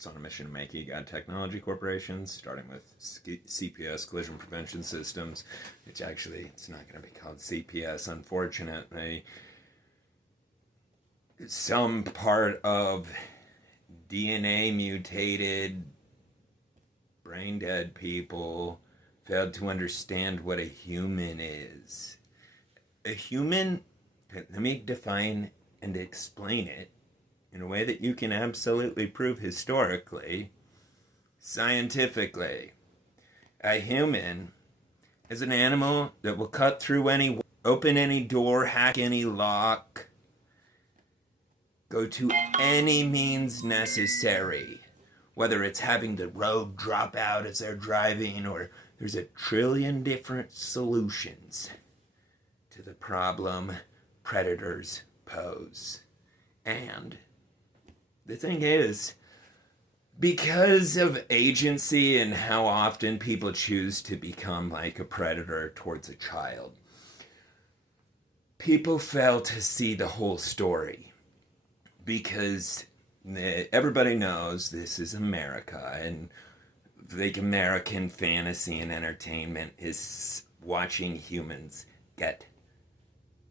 that's on a mission to make EGOD technology corporations, starting with CPS, collision prevention systems, which actually, it's not going to be called CPS, unfortunately. Some part of DNA mutated, brain dead people failed to understand what a human is. A human, let me define and explain it in a way that you can absolutely prove historically, scientifically. A human is an animal that will cut through any, open any door, hack any lock, go to any means necessary, whether it's having the road drop out as they're driving, or there's a trillion different solutions to the problem predators pose. And the thing is, because of agency and how often people choose to become like a predator towards a child, people fail to see the whole story. Because everybody knows this is America, and like American fantasy and entertainment is watching humans get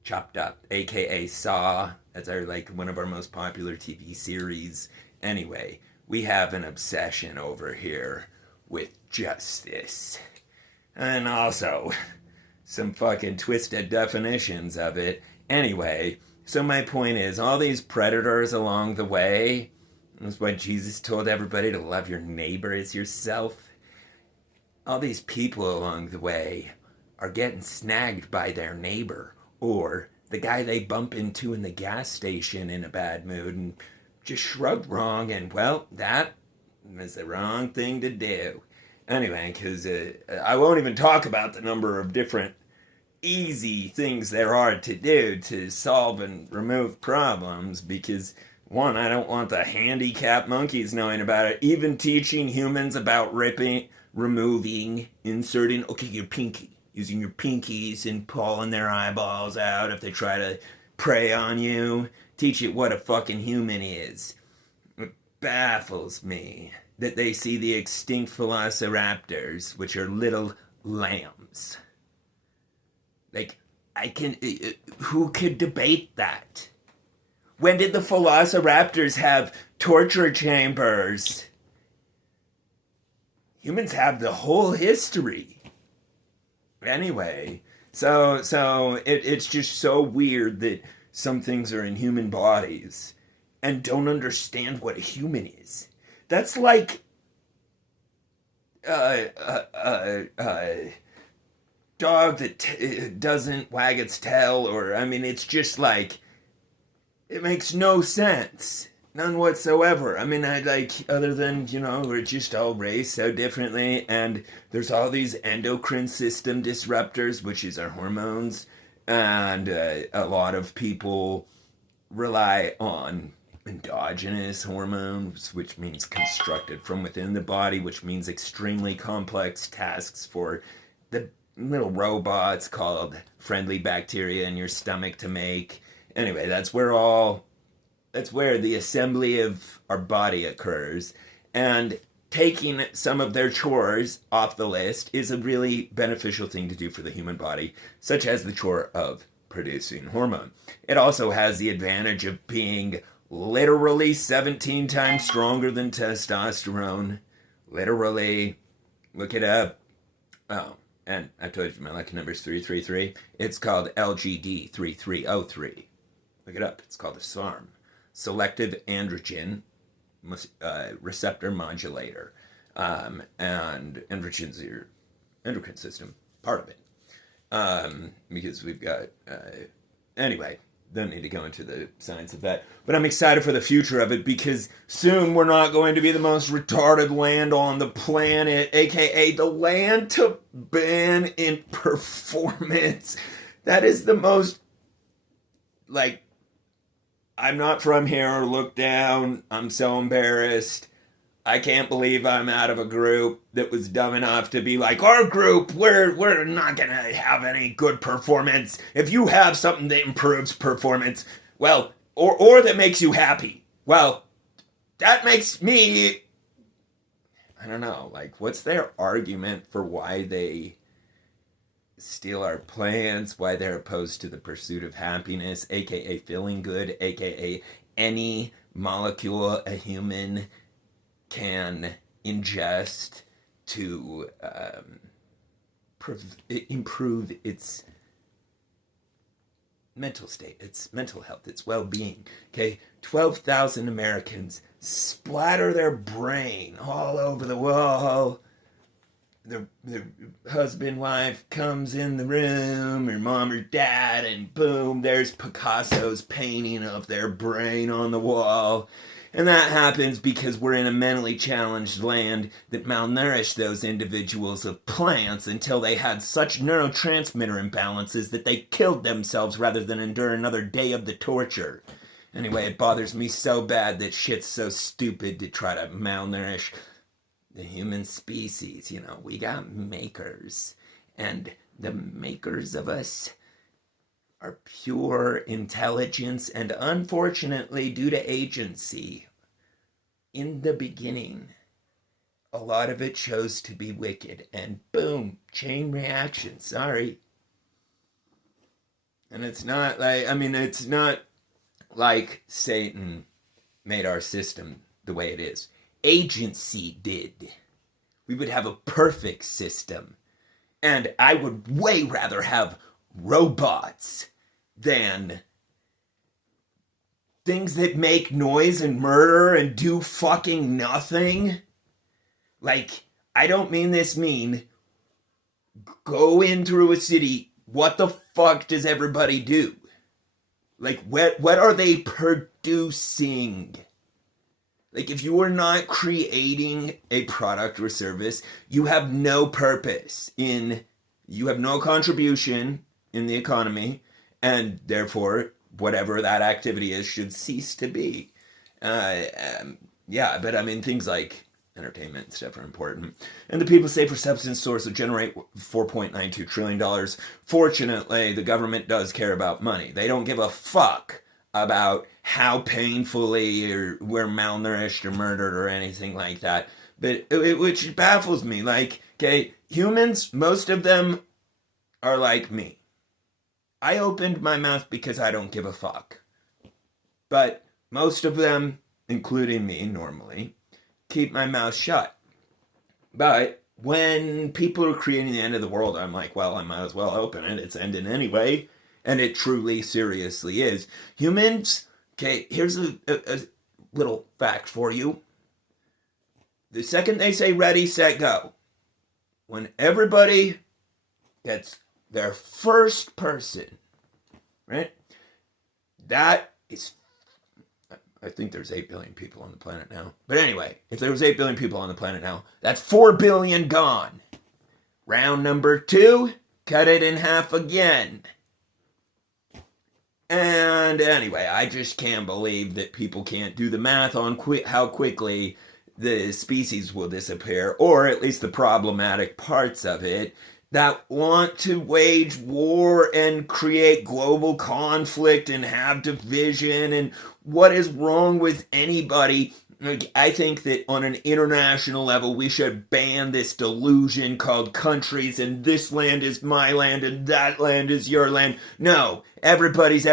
chopped up, aka Saw. That's one of our most popular TV series. Anyway, we have an obsession over here with justice, and also some fucking twisted definitions of it. Anyway, so my point is, all these predators along the way, that's why Jesus told everybody to love your neighbor as yourself. All these people along the way are getting snagged by their neighbor, or the guy they bump into in the gas station in a bad mood and just shrugged wrong, and well, that was the wrong thing to do. Anyway, because I won't even talk about the number of different easy things there are to do to solve and remove problems, because one, I don't want the handicapped monkeys knowing about it. Even teaching humans about removing, inserting, your pinky, using your pinkies and pulling their eyeballs out if they try to prey on you. Teach it what a fucking human is. It baffles me that they see the extinct velociraptors, which are little lambs. Who could debate that? When did the velociraptors have torture chambers? Humans have the whole history. Anyway, so it's just so weird that some things are in human bodies and don't understand what a human is. That's like dog that doesn't wag its tail, or it's just like, it makes no sense, none whatsoever. Other than, we're just all raised so differently, and there's all these endocrine system disruptors, which is our hormones, and a lot of people rely on endogenous hormones, which means constructed from within the body, which means extremely complex tasks for the little robots called friendly bacteria in your stomach to make. Anyway, that's where the assembly of our body occurs. And taking some of their chores off the list is a really beneficial thing to do for the human body, such as the chore of producing hormone. It also has the advantage of being literally 17 times stronger than testosterone. Literally. Look it up. Oh. And I told you my lucky number is 333. It's called LGD 3303. Look it up. It's called a SARM, Selective Androgen Receptor Modulator. And androgen's your endocrine system, part of it. Because we've got... anyway, don't need to go into the science of that. But I'm excited for the future of it, because soon we're not going to be the most retarded land on the planet, aka the land to ban in performance. That is the most, I'm not from here, look down, I'm so embarrassed. I can't believe I'm out of a group that was dumb enough to be like, our group, we're not going to have any good performance. If you have something that improves performance, well, or that makes you happy, well, that makes me I don't know, like, what's their argument for why they steal our plants, why they're opposed to the pursuit of happiness, aka feeling good, aka any molecule a human can ingest to improve its mental state, its mental health, its well-being. Okay, 12,000 Americans splatter their brain all over the wall. The husband, wife comes in the room, or mom or dad, and boom, there's Picasso's painting of their brain on the wall. And that happens because we're in a mentally challenged land that malnourished those individuals of plants until they had such neurotransmitter imbalances that they killed themselves rather than endure another day of the torture. Anyway, it bothers me so bad that shit's so stupid to try to malnourish the human species. You know, we got makers, and the makers of us are pure intelligence, and unfortunately, due to agency, in the beginning, a lot of it chose to be wicked, and boom, chain reaction, sorry. And it's not like, it's not like Satan made our system the way it is. Agency did. We would have a perfect system. And I would way rather have robots than things that make noise and murder and do fucking nothing. Like, I don't mean this mean. Go in through a city. What the fuck does everybody do? Like, what are they producing? Like, if you are not creating a product or service, you have no purpose you have no contribution in the economy, and therefore, whatever that activity is should cease to be. Yeah, but things like entertainment and stuff are important. And the people say for substance source will generate $4.92 trillion. Fortunately, the government does care about money. They don't give a fuck about how painfully we're malnourished or murdered or anything like that. But which baffles me. Like, okay, humans, most of them are like me. I opened my mouth because I don't give a fuck. But most of them, including me normally, keep my mouth shut. But when people are creating the end of the world, I'm like, well, I might as well open it. It's ending anyway. And it truly, seriously is. Humans, okay, here's a little fact for you. The second they say ready, set, go, when everybody gets their first person, right? That is, I think there's 8 billion people on the planet now. But anyway, if there was 8 billion people on the planet now, that's 4 billion gone. Round number 2, cut it in half again. And anyway, I just can't believe that people can't do the math on how quickly the species will disappear, or at least the problematic parts of it, that want to wage war and create global conflict and have division. And what is wrong with anybody? Like, I think that on an international level, we should ban this delusion called countries, and this land is my land and that land is your land. No, everybody's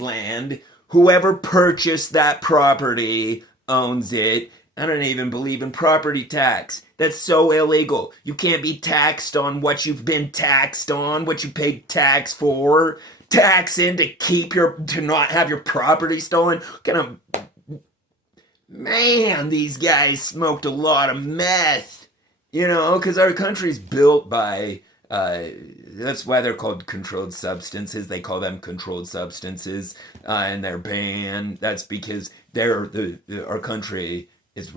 land. Whoever purchased that property owns it. I don't even believe in property tax. That's so illegal. You can't be taxed on what you've been taxed on, what you paid tax for. Tax in to not have your property stolen. Man, these guys smoked a lot of meth. Because our country's built by, that's why they're called controlled substances. They call them controlled substances, and they're banned. That's because our country is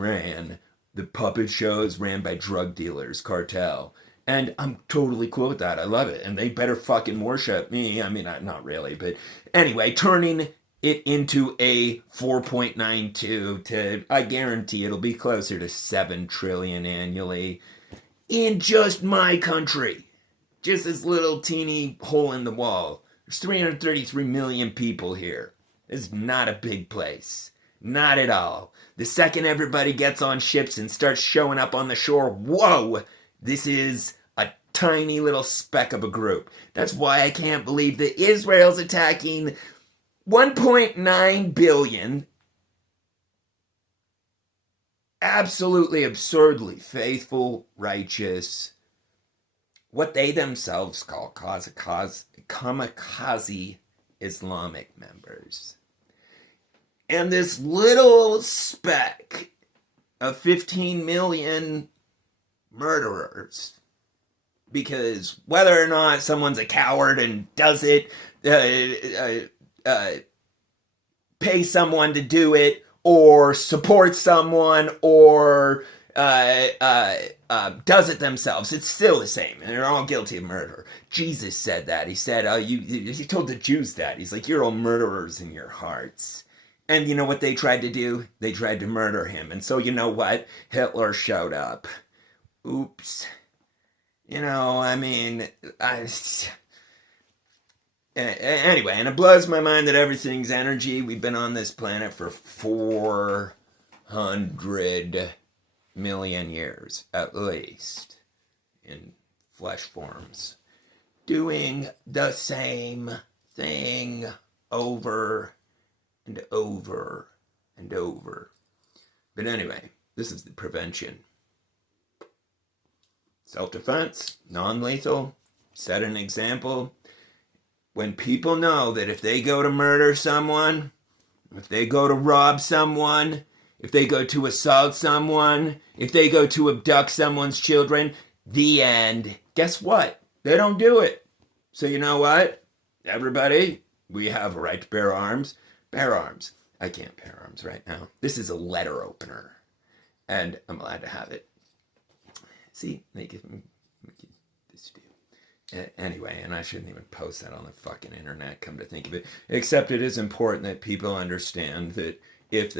the puppet show is ran by drug dealers, cartel. And I'm totally cool with that. I love it. And they better fucking worship me. Not really, but anyway, turning it into a 4.92 to, I guarantee it'll be closer to 7 trillion annually in just my country. Just this little teeny hole in the wall. There's 333 million people here. It's not a big place. Not at all. The second everybody gets on ships and starts showing up on the shore, whoa, this is a tiny little speck of a group. That's why I can't believe that Israel's attacking 1.9 billion absolutely absurdly faithful, righteous, what they themselves call kamikaze Islamic members. And this little speck of 15 million murderers. Because whether or not someone's a coward and does it, pay someone to do it, or support someone, or does it themselves, it's still the same, and they're all guilty of murder. Jesus said that. He said, he told the Jews that. He's like, you're all murderers in your hearts. And you know what they tried to do? They tried to murder him. And so you know what? Hitler showed up. Oops. You know, I mean, anyway, and it blows my mind that everything's energy. We've been on this planet for 400 million years, at least, in flesh forms, doing the same thing over and over and over. But anyway, this is the prevention. Self-defense, non-lethal, set an example. When people know that if they go to murder someone, if they go to rob someone, if they go to assault someone, if they go to abduct someone's children, the end. Guess what? They don't do it. So you know what? Everybody, we have a right to bear arms. Bear arms. I can't bear arms right now. This is a letter opener. And I'm allowed to have it. See, they give me this deal. Anyway, and I shouldn't even post that on the fucking internet, come to think of it. Except it is important that people understand that if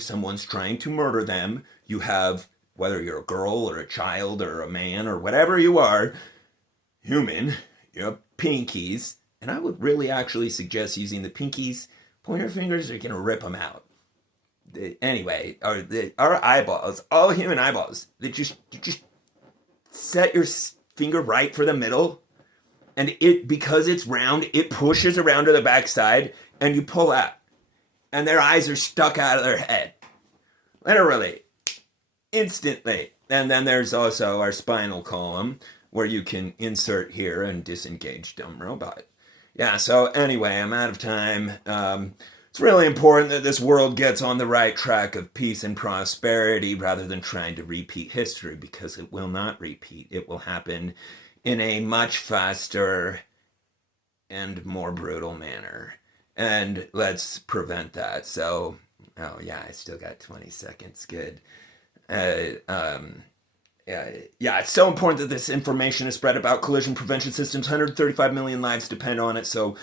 someone's trying to murder them, you have, whether you're a girl or a child or a man or whatever you are, human, you have pinkies. And I would really actually suggest using the pinkies. Pointer fingers are going to rip them out. Anyway, our eyeballs, all human eyeballs, you just set your finger right for the middle, and because it's round, it pushes around to the backside, and you pull out, and their eyes are stuck out of their head, literally, instantly. And then there's also our spinal column, where you can insert here and disengage dumb robot. Yeah, so anyway, I'm out of time. It's really important that this world gets on the right track of peace and prosperity rather than trying to repeat history, because it will not repeat. It will happen in a much faster and more brutal manner. And let's prevent that. So, oh yeah, I still got 20 seconds. Good. Yeah, it's so important that this information is spread about collision prevention systems. 135 million lives depend on it. So,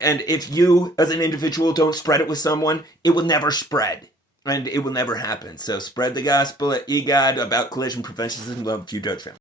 and if you, as an individual, don't spread it with someone, it will never spread. And it will never happen. So spread the gospel at EGOD about collision prevention systems. Love you, DOGE family.